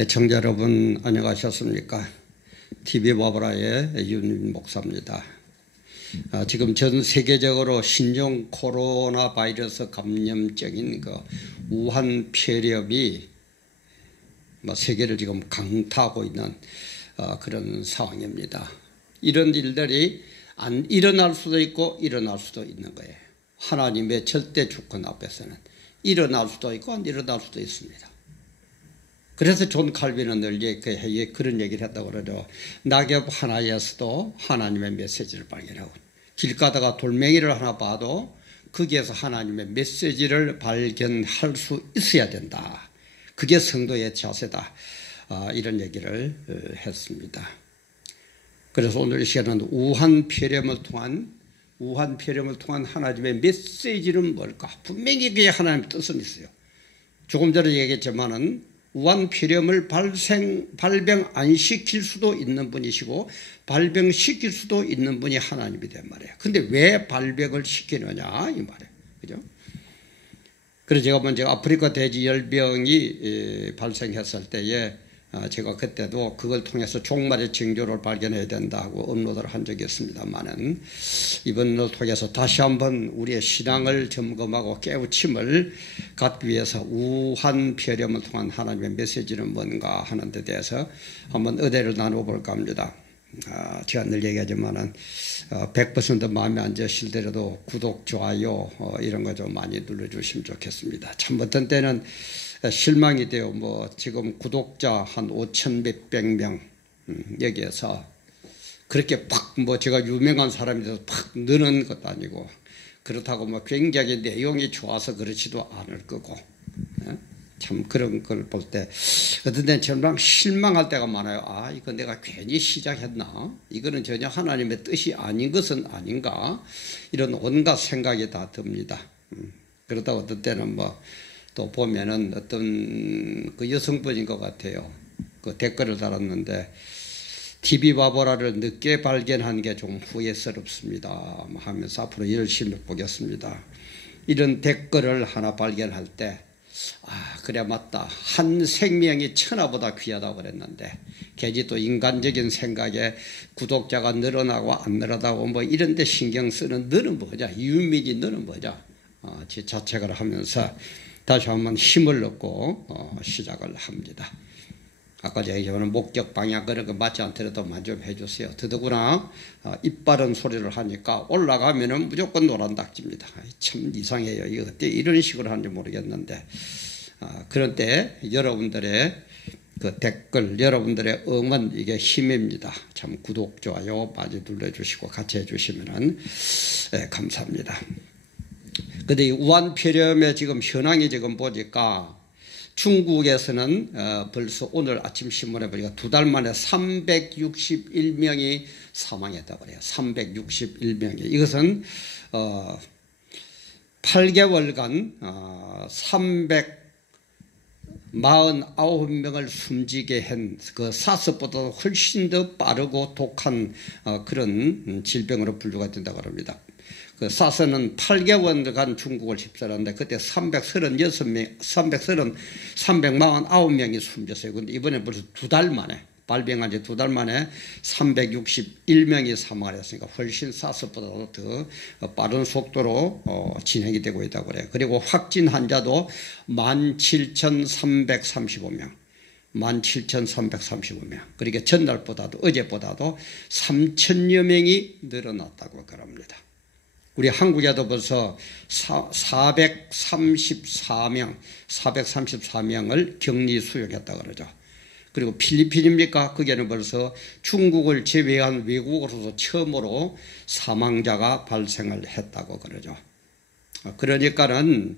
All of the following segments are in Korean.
애청자 여러분 안녕하셨습니까? TV 바브라의 윤 목사입니다. 지금 전 세계적으로 신종 코로나 바이러스 감염증인 그 우한 폐렴이 세계를 지금 강타하고 있는 그런 상황입니다. 이런 일들이 안 일어날 수도 있고 일어날 수도 있는 거예요. 하나님의 절대 주권 앞에서는 일어날 수도 있고 안 일어날 수도 있습니다. 그래서 존 칼빈은 늘 그런 얘기를 했다고 그러죠. 낙엽 하나에서도 하나님의 메시지를 발견하고, 길 가다가 돌멩이를 하나 봐도 거기에서 하나님의 메시지를 발견할 수 있어야 된다. 그게 성도의 자세다. 이런 얘기를 했습니다. 그래서 오늘 이 시간은 우한 폐렴을 통한 하나님의 메시지는 뭘까? 분명히 그게 하나님의 뜻은 있어요. 조금 전에 얘기했지만은 우한 폐렴을 발병 안 시킬 수도 있는 분이시고 발병시킬 수도 있는 분이 하나님이 된 말이에요. 근데 왜 발병을 시키느냐 이 말이에요. 그죠? 그래서 제가 먼저 아프리카 돼지 열병이 발생했을 때에 제가 그때도 그걸 통해서 종말의 징조를 발견해야 된다고 업로드를 한 적이 있습니다만은 이번을 통해서 다시 한번 우리의 신앙을 점검하고 깨우침을 갖기 위해서 우한 폐렴을 통한 하나님의 메시지는 뭔가 하는 데 대해서 한번 의뢰를 나눠볼까 합니다. 제가 늘 얘기하지만은 100% 마음에 안 드시더라도 구독, 좋아요 이런 거 좀 많이 눌러주시면 좋겠습니다. 참 어떤 때는 실망이 돼요. 지금 구독자 한 5천 몇백 명 여기에서 그렇게 팍 제가 유명한 사람이 돼서 팍 느는 것도 아니고 그렇다고 굉장히 내용이 좋아서 그렇지도 않을 거고 참 그런 걸 볼 때 어떤 때는 정말 실망할 때가 많아요. 이거 내가 괜히 시작했나? 이거는 전혀 하나님의 뜻이 아닌 것은 아닌가? 이런 온갖 생각이 다 듭니다. 그러다 어떤 때는 또 보면은 어떤 그 여성분인 것 같아요. 그 댓글을 달았는데 TV 바보라를 늦게 발견한 게 좀 후회스럽습니다 하면서 앞으로 열심히 보겠습니다. 이런 댓글을 하나 발견할 때 그래 맞다. 한 생명이 천하보다 귀하다고 그랬는데 괜히 또 인간적인 생각에 구독자가 늘어나고 안 늘어나고 이런 데 신경 쓰는 너는 뭐냐? 유미지 너는 뭐냐? 제 자책을 하면서 다시 한번 힘을 얻고 시작을 합니다. 아까 제가 얘기한 목적 방향 그런 거 맞지 않더라도 만 좀 해주세요. 더더구나 이빠른 소리를 하니까 올라가면은 무조건 노란딱지입니다. 참 이상해요. 이거 어때 이런 식으로 하는지 모르겠는데 그런 때 여러분들의 그 댓글, 여러분들의 응원 이게 힘입니다. 참 구독, 좋아요 많이 눌러주시고 같이 해주시면은 감사합니다. 근데 이 우한 폐렴의 지금 현황이 지금 보니까 중국에서는 벌써 오늘 아침 신문에 보니까 2달 만에 361명이 사망했다고 그래요. 361명이. 이것은 8개월간 349명을 숨지게 한 그 사스보다 훨씬 더 빠르고 독한 그런 질병으로 분류가 된다고 합니다. 그 사스는 8개월간 중국을 휩쓸었는데 그때 349명이 숨졌어요. 근데 이번에 벌써 2달 만에 발병한 지 2달 만에 361명이 사망을 했으니까 훨씬 사스보다도 더 빠른 속도로 진행이 되고 있다고 그래요. 그리고 확진 환자도 17,335명. 17,335명. 그러니까 전날보다도 어제보다도 3,000여 명이 늘어났다고 그럽니다. 우리 한국에도 벌써 434명을 격리 수용했다고 그러죠. 그리고 필리핀입니까? 거기에는 벌써 중국을 제외한 외국으로서 처음으로 사망자가 발생을 했다고 그러죠. 그러니까는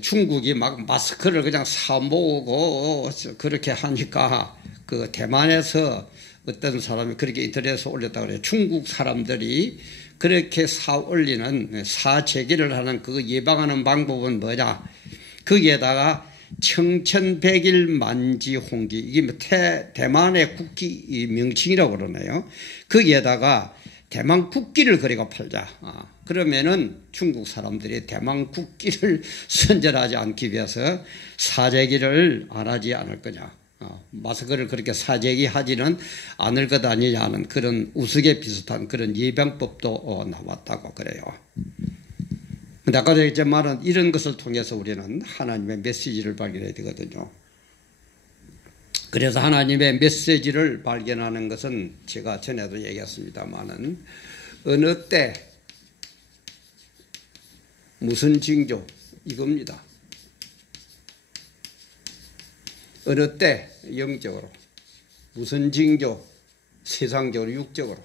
중국이 막 마스크를 그냥 사모으고 그렇게 하니까 그 대만에서 어떤 사람이 그렇게 인터넷에서 올렸다고 그래요. 중국 사람들이 그렇게 사 올리는 사재기를 하는 그 예방하는 방법은 뭐냐? 거기에다가 청천백일 만지홍기 이게 대만의 국기 명칭이라고 그러네요. 거기에다가 대만 국기를 그리고 팔자. 그러면은 중국 사람들이 대만 국기를 선전하지 않기 위해서 사재기를 안 하지 않을 거냐. 마스크를 그렇게 사재기 하지는 않을 것 아니냐는 그런 우스개 비슷한 그런 예방법도 나왔다고 그래요. 근데 아까도 얘기했지만은 이런 것을 통해서 우리는 하나님의 메시지를 발견해야 되거든요. 그래서 하나님의 메시지를 발견하는 것은 제가 전에도 얘기했습니다만은 어느 때 무슨 징조 이겁니다. 어느 때 영적으로 무슨 징조 세상적으로 육적으로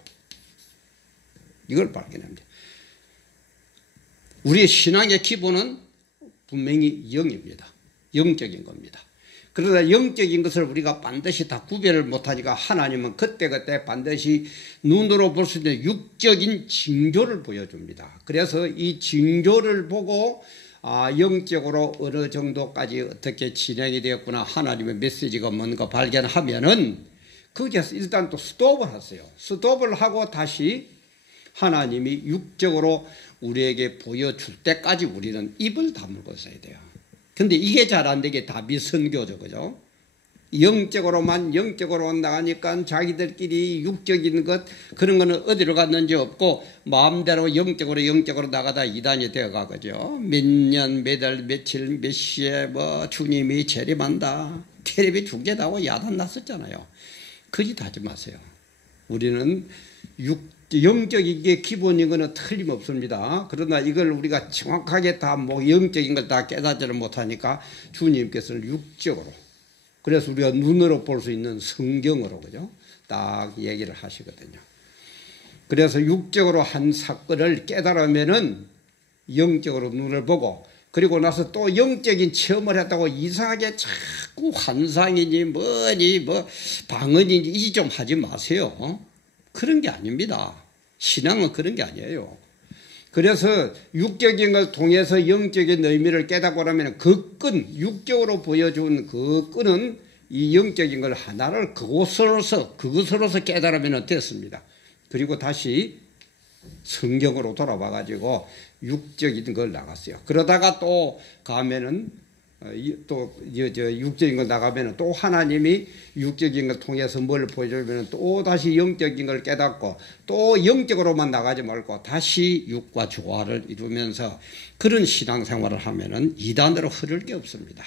이걸 발견합니다. 우리의 신앙의 기본은 분명히 영입니다. 영적인 겁니다. 그러나 영적인 것을 우리가 반드시 다 구별을 못하니까 하나님은 그때그때 반드시 눈으로 볼 수 있는 육적인 징조를 보여줍니다. 그래서 이 징조를 보고 영적으로 어느 정도까지 어떻게 진행이 되었구나 하나님의 메시지가 뭔가 발견하면은 거기에서 일단 또 스톱을 하세요. 스톱을 하고 다시 하나님이 육적으로 우리에게 보여줄 때까지 우리는 입을 다물고 있어야 돼요. 근데 이게 잘 안 되게 답이 선교죠. 그죠? 영적으로만 영적으로 나가니까 자기들끼리 육적인 것 그런 거는 어디로 갔는지 없고 마음대로 영적으로 나가다 이단이 되어가 그죠? 몇 년, 몇 달, 며칠, 몇 시에 뭐 주님이 재림한다. 텔레비 중계다고 야단 났었잖아요. 그 짓 하지 마세요. 우리는 영적인 게 기본인 거는 틀림없습니다. 그러나 이걸 우리가 정확하게 다 뭐 영적인 걸 다 깨닫지를 못하니까 주님께서는 육적으로 그래서 우리가 눈으로 볼 수 있는 성경으로 그죠? 딱 얘기를 하시거든요. 그래서 육적으로 한 사건을 깨달으면은 영적으로 눈을 보고 그리고 나서 또 영적인 체험을 했다고 이상하게 자꾸 환상이니 뭐니 뭐 방언이니 이 좀 하지 마세요. 그런 게 아닙니다. 신앙은 그런 게 아니에요. 그래서 육적인 걸 통해서 영적인 의미를 깨닫고 나면 그 끈, 육적으로 보여준 그 끈은 이 영적인 걸 하나를 그것으로서 깨달으면 됐습니다. 그리고 다시 성경으로 돌아와 가지고 육적인 걸 나갔어요. 그러다가 또 가면은 육적인 걸 나가면은 또 하나님이 육적인 걸 통해서 뭘 보여주면 또 다시 영적인 걸 깨닫고 또 영적으로만 나가지 말고 다시 육과 조화를 이루면서 그런 신앙생활을 하면은 이단으로 흐를 게 없습니다.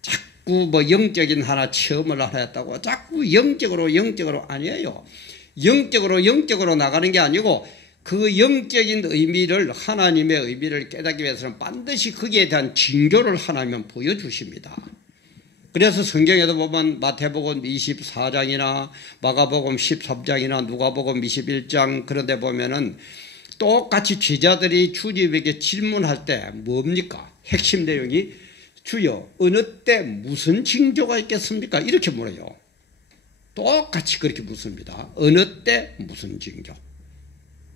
자꾸 뭐 영적인 하나 체험을 하나 했다고 자꾸 영적으로 아니에요. 영적으로 나가는 게 아니고 그 영적인 의미를 하나님의 의미를 깨닫기 위해서는 반드시 거기에 대한 징조를 하나님은 보여주십니다. 그래서 성경에도 보면 마태복음 24장이나 마가복음 13장이나 누가복음 21장 그런 데 보면은 똑같이 제자들이 주님에게 질문할 때 뭡니까? 핵심 내용이 주여 어느 때 무슨 징조가 있겠습니까? 이렇게 물어요. 똑같이 그렇게 묻습니다. 어느 때 무슨 징조?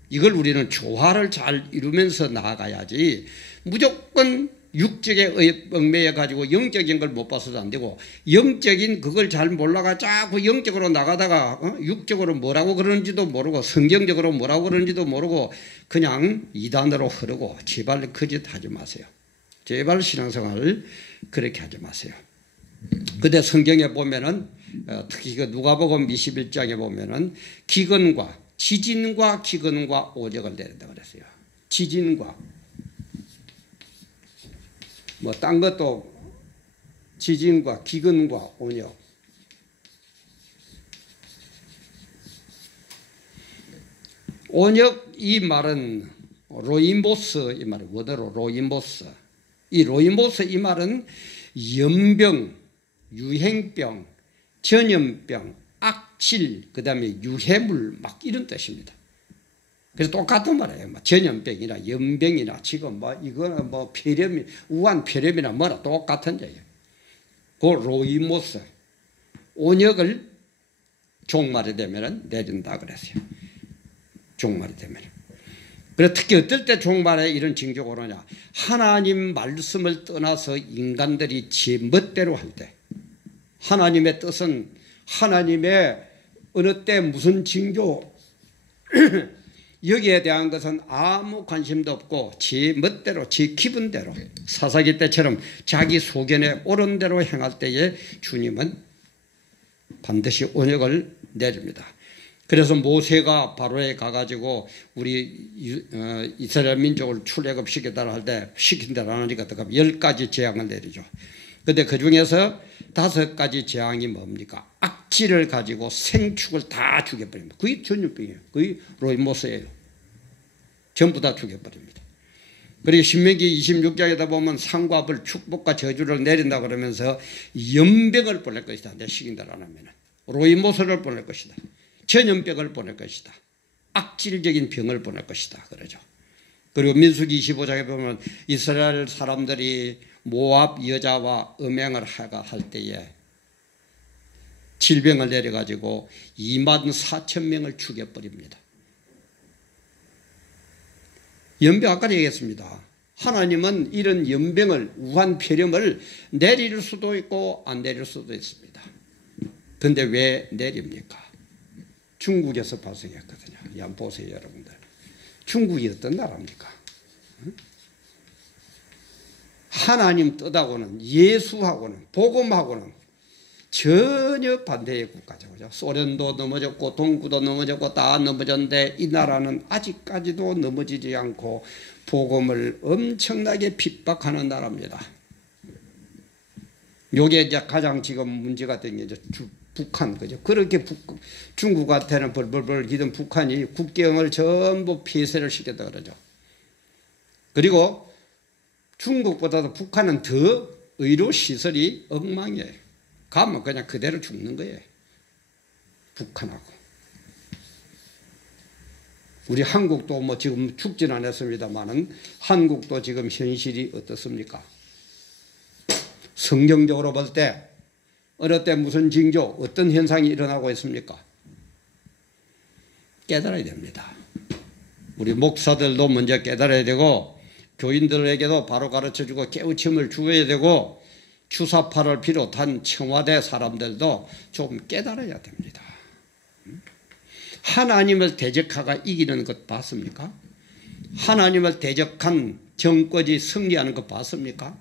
이걸 우리는 조화를 잘 이루면서 나아가야지 무조건 육적에 얽매여 가지고 영적인 걸 못 봐서도 안 되고 영적인 그걸 잘 몰라가 자꾸 영적으로 나가다가 육적으로 뭐라고 그러는지도 모르고 성경적으로 뭐라고 그러는지도 모르고 그냥 이단으로 흐르고 제발 그 짓 하지 마세요. 제발 신앙생활을 그렇게 하지 마세요. 근데 성경에 보면은 특히 그 누가복음 21장에 보면은 지진과 기근과 오적을 내린다 그랬어요. 지진과 뭐 딴 것도 지진과 기근과 오적. 오적 이 말은 로인보스 이 말은 원어로 로인보스. 이 로인보스 이 말은 연병, 유행병, 전염병, 악질, 그 다음에 유해물 막 이런 뜻입니다. 그래서 똑같은 말이에요. 전염병이나 연병이나 지금 이거는 폐렴이, 우한 폐렴이나 뭐라 똑같은 얘기예요. 그 로이모스, 온역을 종말이 되면 내린다 그랬어요. 종말이 되면. 그래서 특히 어떨 때 종말에 이런 징조가 오느냐. 하나님 말씀을 떠나서 인간들이 제 멋대로 할 때, 하나님의 뜻은 하나님의 어느 때 무슨 징조 여기에 대한 것은 아무 관심도 없고 제 멋대로 제 기분대로 사사기 때처럼 자기 소견에 옳은 대로 행할 때에 주님은 반드시 언역을 내립니다. 그래서 모세가 바로에 가가지고 우리 이스라엘 민족을 출애굽시키달라 할 때 시킨 대로 안 하니까 10가지 재앙을 내리죠. 근데 그 중에서 5가지 재앙이 뭡니까? 악질을 가지고 생축을 다 죽여버립니다. 거의 전염병이에요. 거의 로이모스예요. 전부 다 죽여버립니다. 그리고 신명기 26장에다 보면 상과 벌, 축복과 저주를 내린다 그러면서 연병을 보낼 것이다. 내 시킨 대로 안 하면 로이모스를 보낼 것이다. 전염병을 보낼 것이다. 악질적인 병을 보낼 것이다. 그러죠. 그리고 민수기 25장에 보면 이스라엘 사람들이 모압 여자와 음행을 할 때에 질병을 내려가지고 24,000명을 죽여버립니다. 연병 아까 얘기했습니다. 하나님은 이런 연병을 우한폐렴을 내릴 수도 있고 안 내릴 수도 있습니다. 그런데 왜 내립니까? 중국에서 발생했거든요. 한번 보세요 여러분들. 중국이 어떤 나라입니까? 하나님 뜻하고는 예수하고는 복음하고는 전혀 반대의 국가죠. 그죠? 소련도 넘어졌고 동구도 넘어졌고 다 넘어졌는데 이 나라는 아직까지도 넘어지지 않고 복음을 엄청나게 핍박하는 나라입니다. 요게 이제 가장 지금 문제가 된 게 이제 북한, 그죠? 그렇게 중국한테는 벌벌벌 기던 북한이 국경을 전부 폐쇄를 시켰다 그러죠. 그리고 중국보다도 북한은 더 의료 시설이 엉망이에요. 가면 그냥 그대로 죽는 거예요. 북한하고. 우리 한국도 뭐 지금 죽진 않았습니다만은 한국도 지금 현실이 어떻습니까? 성경적으로 볼 때 어느 때 무슨 징조, 어떤 현상이 일어나고 있습니까? 깨달아야 됩니다. 우리 목사들도 먼저 깨달아야 되고 교인들에게도 바로 가르쳐주고 깨우침을 주어야 되고 주사파를 비롯한 청와대 사람들도 좀 깨달아야 됩니다. 하나님을 대적하가 이기는 것 봤습니까? 하나님을 대적한 정권이 승리하는 것 봤습니까?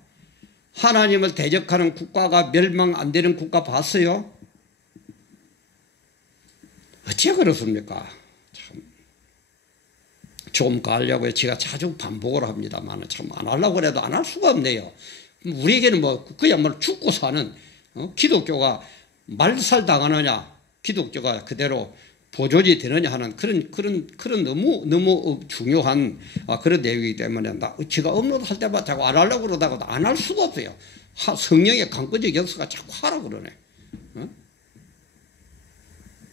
하나님을 대적하는 국가가 멸망 안 되는 국가 봤어요? 어째 그렇습니까? 참 좀 가려고 제가 자주 반복을 합니다만 참 안 하려고 해도 안 할 수가 없네요. 우리에게는 뭐 그야말로 죽고 사는 기독교가 말살 당하느냐 기독교가 그대로 보존이 되느냐 하는 그런 너무 중요한 그런 내용이기 때문에 제가 업로드할 때마다 자꾸 안 하려고 그러다가도 안 할 수가 없어요. 성령의 강권적 역사가 자꾸 하라고 그러네.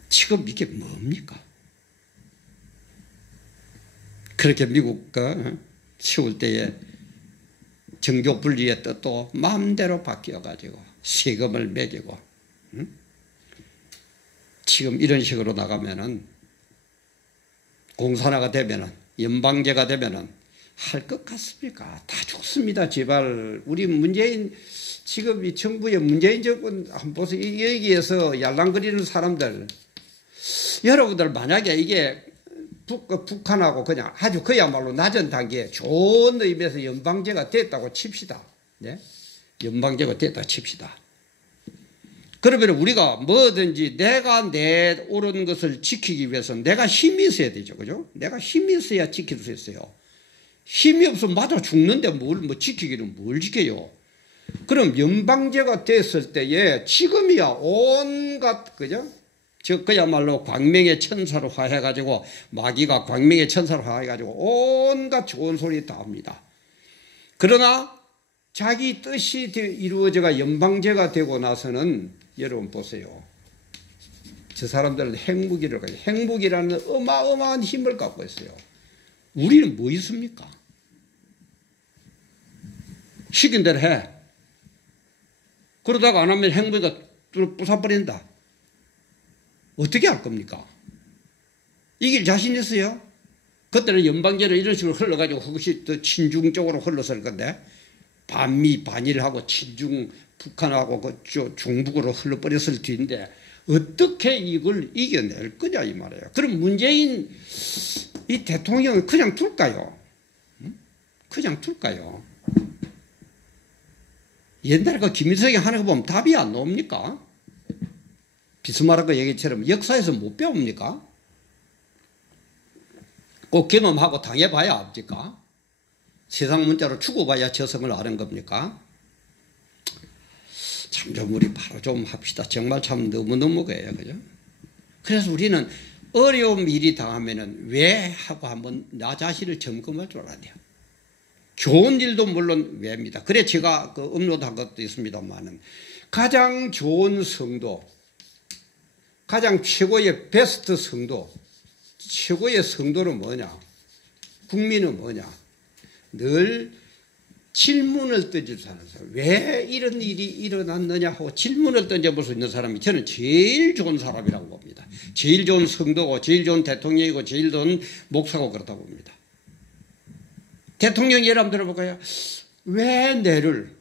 지금 이게 뭡니까? 그렇게 미국과 세울 때에 정교 분리의 뜻도 마음대로 바뀌어가지고 세금을 매기고 지금 이런 식으로 나가면은 공산화가 되면은 연방제가 되면은 할 것 같습니까? 다 죽습니다. 제발 우리 문재인 지금 이 정부의 문재인 정권 한번 보세요. 여기에서 yar랑거리는 사람들 여러분들 만약에 이게 북한하고 그냥 아주 그야말로 낮은 단계에 좋은 의미에서 연방제가 됐다고 칩시다. 네? 연방제가 됐다 칩시다. 그러면 우리가 뭐든지 내가 내 옳은 것을 지키기 위해서 내가 힘이 있어야 되죠. 그죠? 내가 힘이 있어야 지킬 수 있어요. 힘이 없으면 맞아 죽는데 뭐 지키기는 뭘 지켜요? 그럼 연방제가 됐을 때에 지금이야 온갖, 그죠? 즉 그야말로 광명의 천사로 화해가지고 마귀가 광명의 천사로 화해가지고 온갖 좋은 소리 다 합니다. 그러나 자기 뜻이 이루어져가 연방제가 되고 나서는 여러분 보세요. 저 사람들은 핵무기를 가지고 핵무기라는 어마어마한 힘을 갖고 있어요. 우리는 뭐 있습니까? 시킨 대로 해. 그러다가 안 하면 핵무기가 부숴버린다. 어떻게 할 겁니까? 이길 자신 있어요? 그때는 연방제로 이런 식으로 흘러가지고 그것이 더 친중 쪽으로 흘렀을 건데 반미 반일하고 친중 북한하고 그 중북으로 흘러버렸을 뒤인데 어떻게 이걸 이겨낼 거냐 이 말이에요. 그럼 문재인 이 대통령을 그냥 둘까요? 그냥 둘까요? 옛날에 그 김일성이 하는 거 보면 답이 안 나옵니까? 비스마르크 얘기처럼 역사에서 못 배웁니까? 꼭 경험하고 당해봐야 합니까? 세상 문자로 죽어봐야 저성을 아는 겁니까? 참 좀 우리 바로 좀 합시다. 정말 참 너무너무 그래요. 그죠? 그래서 우리는 어려운 일이 당하면은 왜 하고 한번 나 자신을 점검할 줄 알아야 돼요. 좋은 일도 물론 왜입니다. 그래 제가 그 업로드한 것도 있습니다만은 가장 좋은 성도, 가장 최고의 베스트 성도, 최고의 성도는 뭐냐? 국민은 뭐냐? 늘 질문을 던질 사람. 왜 이런 일이 일어났느냐 하고 질문을 던져볼 수 있는 사람이 저는 제일 좋은 사람이라고 봅니다. 제일 좋은 성도고 제일 좋은 대통령이고 제일 좋은 목사고 그렇다고 봅니다. 대통령 예를 한번 들어볼까요? 왜 나를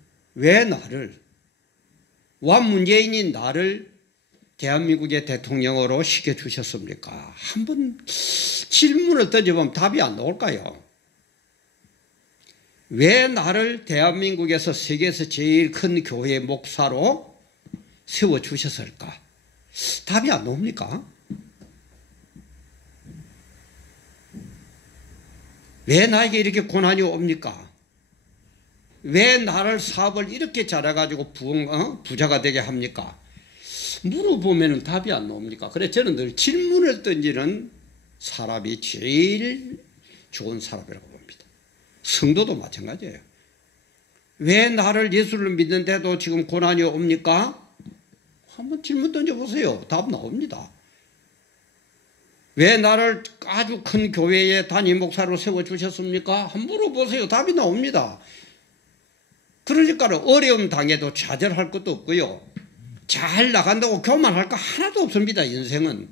문재인이 나를 대한민국의 대통령으로 시켜주셨습니까? 한번 질문을 던져보면 답이 안 나올까요? 왜 나를 대한민국에서 세계에서 제일 큰 교회 목사로 세워주셨을까? 답이 안 나옵니까? 왜 나에게 이렇게 고난이 옵니까? 왜 나를 사업을 이렇게 잘해가지고 부자가 되게 합니까? 물어보면 답이 안 나옵니까? 그래 저는 늘 질문을 던지는 사람이 제일 좋은 사람이라고 봅니다. 성도도 마찬가지예요. 왜 나를 예수를 믿는데도 지금 고난이 옵니까? 한번 질문 던져보세요. 답 나옵니다. 왜 나를 아주 큰 교회의 담임 목사로 세워주셨습니까? 한번 물어보세요. 답이 나옵니다. 그러니까 어려움 당해도 좌절할 것도 없고요. 잘 나간다고 교만할 거 하나도 없습니다. 인생은.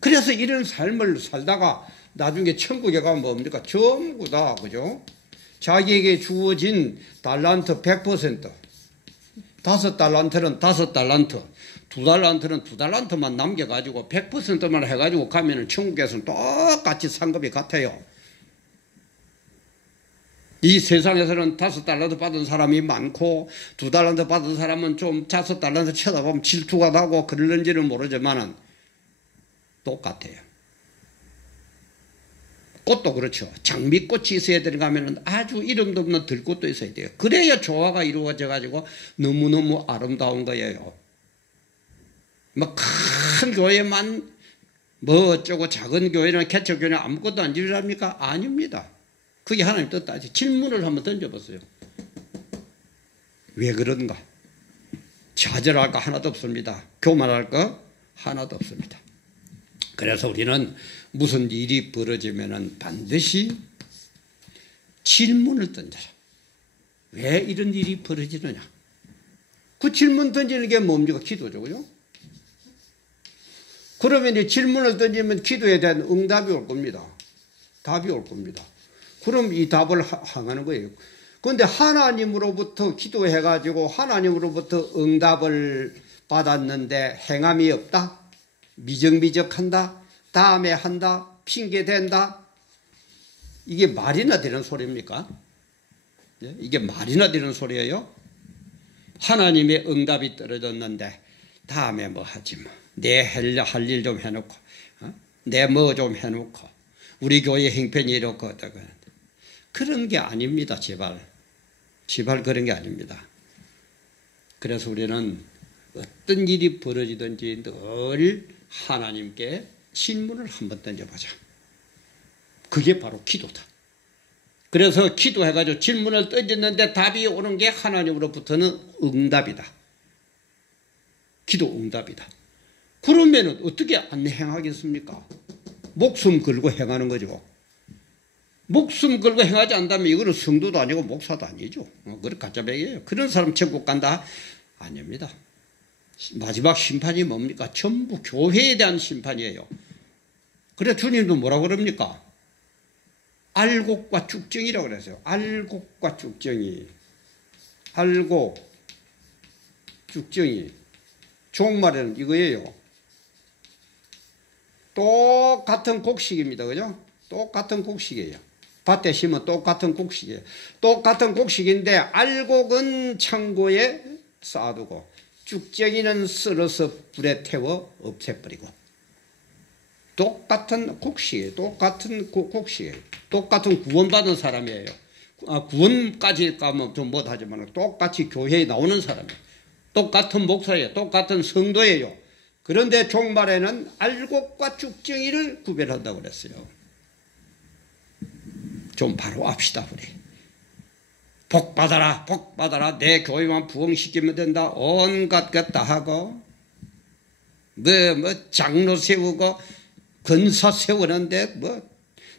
그래서 이런 삶을 살다가 나중에 천국에 가면 뭡니까? 전부 다 그죠? 자기에게 주어진 달란트 100%, 5달란트는 5달란트, 2달란트는 2달란트만 남겨가지고 100%만 해가지고 가면은 천국에서는 똑같이 상급이 같아요. 이 세상에서는 5달란트 받은 사람이 많고 2달란트 받은 사람은 좀 5달란트 쳐다보면 질투가 나고 그러는지는 모르지만은 똑같아요. 꽃도 그렇죠. 장미꽃이 있어야 들어가면 아주 이름도 없는 들꽃도 있어야 돼요. 그래야 조화가 이루어져 가지고 너무너무 아름다운 거예요. 뭐 큰 교회만 뭐 어쩌고 작은 교회는 개척교회는 아무것도 안 지르랍니까? 아닙니다. 그게 하나님 뜻다. 질문을 한번 던져보세요. 왜 그런가? 좌절할 거 하나도 없습니다. 교만할 거 하나도 없습니다. 그래서 우리는 무슨 일이 벌어지면 반드시 질문을 던져라. 왜 이런 일이 벌어지느냐? 그 질문 던지는 게 뭡니까? 기도죠. 그죠? 그러면 이 질문을 던지면 기도에 대한 응답이 올 겁니다. 답이 올 겁니다. 그럼 이 답을 향하는 거예요. 그런데 하나님으로부터 기도해가지고 하나님으로부터 응답을 받았는데 행함이 없다? 미적미적한다? 다음에 한다? 핑계댄다? 이게 말이나 되는 소리입니까? 이게 말이나 되는 소리예요? 하나님의 응답이 떨어졌는데 다음에 뭐 하지 뭐. 내 할 일 좀 해놓고 내 뭐 좀 해놓고 우리 교회 행편이 이렇고 그런 게 아닙니다. 제발 그런 게 아닙니다. 그래서 우리는 어떤 일이 벌어지든지 늘 하나님께 질문을 한번 던져보자. 그게 바로 기도다. 그래서 기도해가지고 질문을 던졌는데 답이 오는 게 하나님으로부터는 응답이다. 기도 응답이다. 그러면 어떻게 안 행하겠습니까? 목숨 걸고 행하는 거죠. 목숨 걸고 행하지 않다면 이거는 성도도 아니고 목사도 아니죠. 그래 가짜배기예요. 그런 사람 천국 간다? 아닙니다. 마지막 심판이 뭡니까? 전부 교회에 대한 심판이에요. 그래 주님도 뭐라고 그럽니까? 알곡과 쭉정이라고 그랬어요. 알곡과 쭉정이. 알곡, 쭉정이. 종말에는 이거예요. 똑같은 곡식입니다. 그죠? 똑같은 곡식이에요. 밭에 심은 똑같은 곡식이에요. 똑같은 곡식인데 알곡은 창고에 쌓아두고 쭉정이는 썰어서 불에 태워 없애버리고 똑같은 곡식이에요. 똑같은 곡식이에요. 똑같은 구원받은 사람이에요. 구원까지 가면 좀 못하지만 똑같이 교회에 나오는 사람이에요. 똑같은 목사예요. 똑같은 성도예요. 그런데 종말에는 알곡과 쭉정이를 구별한다고 그랬어요. 좀 바로 합시다 우리. 복 받아라, 복 받아라. 내 교회만 부흥시키면 된다. 온갖 것 다 하고 뭐 장로 세우고 권사 세우는데 뭐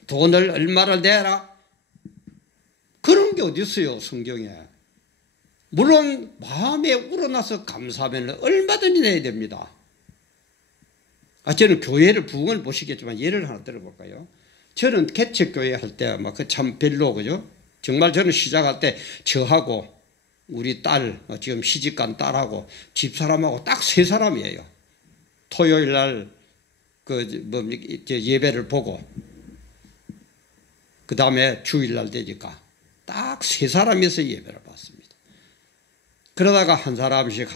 돈을 얼마를 내라. 그런 게 어디 있어요 성경에. 물론 마음에 우러나서 감사하면 얼마든지 내야 됩니다. 저는 교회를 부흥을 보시겠지만 예를 하나 들어볼까요? 저는 개척교회 할 때 막 그 참 별로 그죠? 정말 저는 시작할 때 저하고 우리 딸 지금 시집간 딸하고 집사람하고 딱 세 사람이에요. 토요일 날 예배를 보고 그 다음에 주일 날 되니까 딱 세 사람이서 예배를 봤습니다. 그러다가 한 사람씩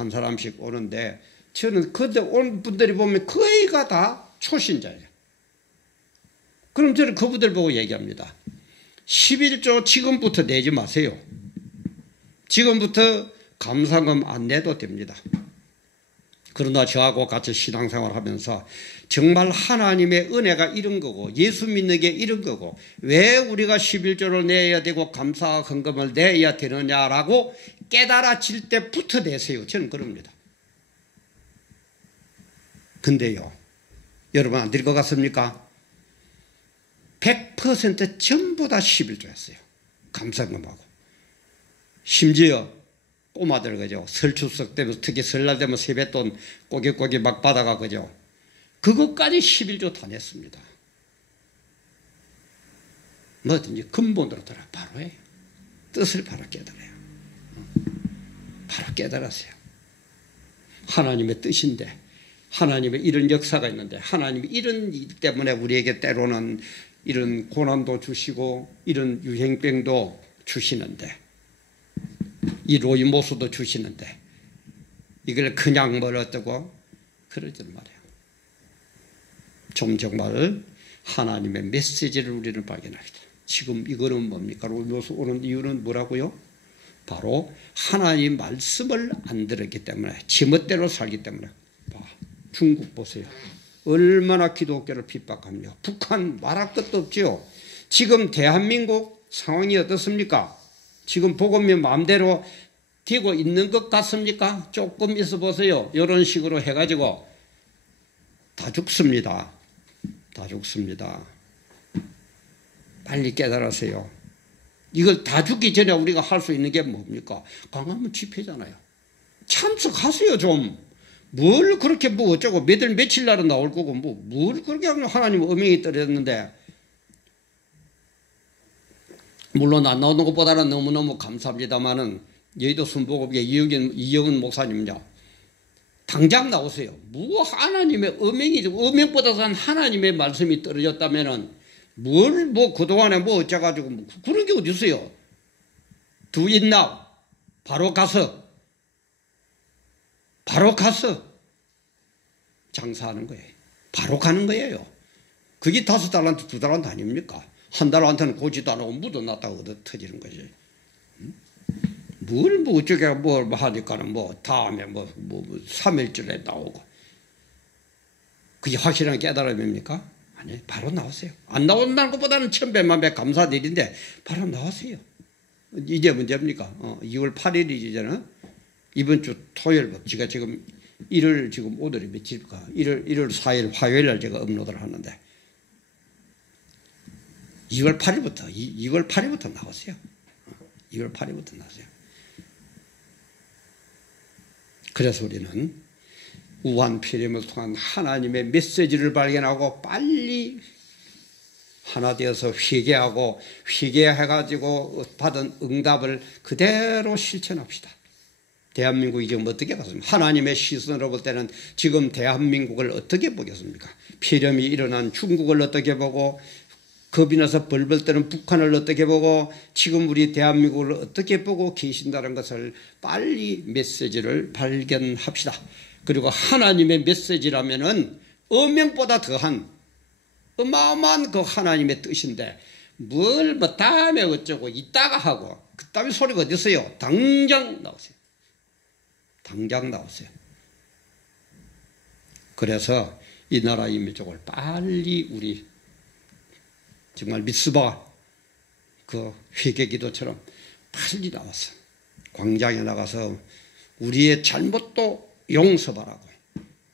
오는데 저는 그때 온 분들이 보면 거의가 다 초신자예요. 그럼 저는 그분들 보고 얘기합니다. 11조 지금부터 내지 마세요. 지금부터 감사금 안 내도 됩니다. 그러나 저하고 같이 신앙생활 하면서 정말 하나님의 은혜가 이런 거고 예수 믿는 게 이런 거고 왜 우리가 11조를 내야 되고 감사 헌금을 내야 되느냐라고 깨달아질 때부터 내세요. 저는 그럽니다. 근데요, 여러분 안 될 것 같습니까? 100% 전부 다 11조였어요. 감사금하고. 심지어 꼬마들 그죠? 설 추석 때문에 특히 설날 되면 세뱃돈 꼬깃꼬깃 막 받아가 그죠? 그것까지 11조 다 냈습니다. 뭐든지 근본으로 들어 바로 해요. 뜻을 바로 깨달아요. 바로 깨달았어요. 하나님의 뜻인데 하나님의 이런 역사가 있는데 하나님이 이런 일 때문에 우리에게 때로는 이런 고난도 주시고 이런 유행병도 주시는데 이 로이모스도 주시는데 이걸 그냥 뭘 어떠고 그러지 말아요. 좀 정말 하나님의 메시지를 우리는 발견합니다. 지금 이거는 뭡니까? 로이모스 오는 이유는 뭐라고요? 바로 하나님 말씀을 안 들었기 때문에 지멋대로 살기 때문에. 중국 보세요. 얼마나 기독교를 핍박합니까? 북한 말할 것도 없죠. 지금 대한민국 상황이 어떻습니까? 지금 복음이 마음대로 되고 있는 것 같습니까? 조금 있어 보세요. 이런 식으로 해가지고 다 죽습니다. 다 죽습니다. 빨리 깨달으세요. 이걸 다 죽기 전에 우리가 할 수 있는 게 뭡니까? 광화문 집회잖아요. 참석하세요 좀. 뭘 그렇게 뭐 어쩌고 며칠 날은 나올 거고 뭘 그렇게 하면 하나님 어명이 떨어졌는데. 물론 안 나오는 것보다는 너무너무 감사합니다만은 여의도 순복음의 이영은 목사님요. 당장 나오세요. 뭐 하나님의 어명보다는 하나님의 말씀이 떨어졌다면은 뭘 뭐 그동안에 뭐 어쩌가지고 뭐 그런 게 어디 있어요. Do it now. 바로 가서 장사하는 거예요. 바로 가는 거예요. 그게 5달란트 2달란트 아닙니까? 한 달한테는 고지도 안 하고 묻어놨다가 얻어 터지는 거지. 뭘 뭐 어쩌게 뭐 하니까는 뭐 다음에 뭐 3일절에 나오고. 그게 확실한 깨달음입니까? 아니, 바로 나오세요. 안 나온다는 것보다는 천배만배 감사드린데 바로 나오세요. 이제 문제입니까? 2월 8일이잖아. 이번 주 토요일, 제가 지금 1월 지금 오늘이 며칠일까? 1월 4일 화요일 날 제가 업로드를 하는데 2월 8일부터 나오세요. 2월 8일부터 나오세요. 그래서 우리는 우한 피림을 통한 하나님의 메시지를 발견하고 빨리 하나 되어서 회개하고 회개해가지고 받은 응답을 그대로 실천합시다. 대한민국이 지금 어떻게 봤습니까? 하나님의 시선으로 볼 때는 지금 대한민국을 어떻게 보겠습니까? 피렴이 일어난 중국을 어떻게 보고 겁이 나서 벌벌 떠는 북한을 어떻게 보고 지금 우리 대한민국을 어떻게 보고 계신다는 것을 빨리 메시지를 발견합시다. 그리고 하나님의 메시지라면은 어명보다 더한 어마어마한 그 하나님의 뜻인데 뭘 뭐 다음에 어쩌고 이따가 하고 그따위 소리가 어디 있어요? 당장 나오세요. 당장 나오세요. 그래서 이 나라 이민족을 빨리 우리 정말 미스바 그 회개기도처럼 빨리 나와서 광장에 나가서 우리의 잘못도 용서바라고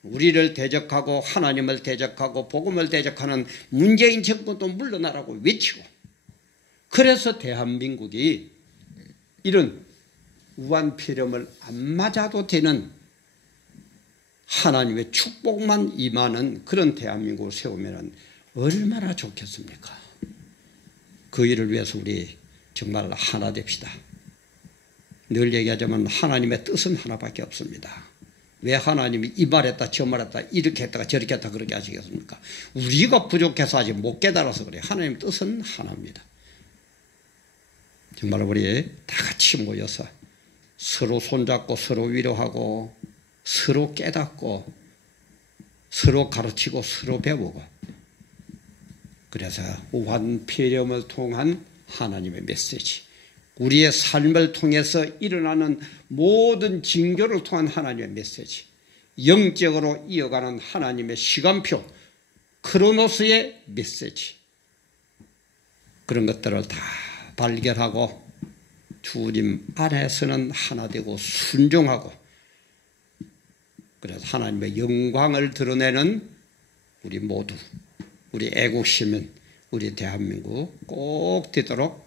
우리를 대적하고 하나님을 대적하고 복음을 대적하는 문재인 정권도 물러나라고 외치고 그래서 대한민국이 이런 우한폐렴을 안 맞아도 되는 하나님의 축복만 임하는 그런 대한민국을 세우면 얼마나 좋겠습니까? 그 일을 위해서 우리 정말 하나 됩시다. 늘 얘기하자면 하나님의 뜻은 하나밖에 없습니다. 왜 하나님이 이 말했다 저 말했다 이렇게 했다가 저렇게 했다 그렇게 하시겠습니까? 우리가 부족해서 아직 못 깨달아서 그래요. 하나님의 뜻은 하나입니다. 정말 우리 다 같이 모여서 서로 손잡고 서로 위로하고 서로 깨닫고 서로 가르치고 서로 배우고 그래서 우한폐렴을 통한 하나님의 메시지 우리의 삶을 통해서 일어나는 모든 징조를 통한 하나님의 메시지 영적으로 이어가는 하나님의 시간표 크로노스의 메시지 그런 것들을 다 발견하고 주님 안에서는 하나 되고 순종하고 그래서 하나님의 영광을 드러내는 우리 모두 우리 애국시민 우리 대한민국 꼭 되도록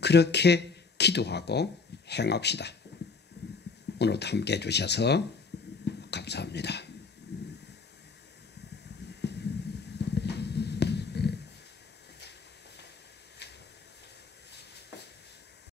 그렇게 기도하고 행합시다. 오늘도 함께해 주셔서 감사합니다.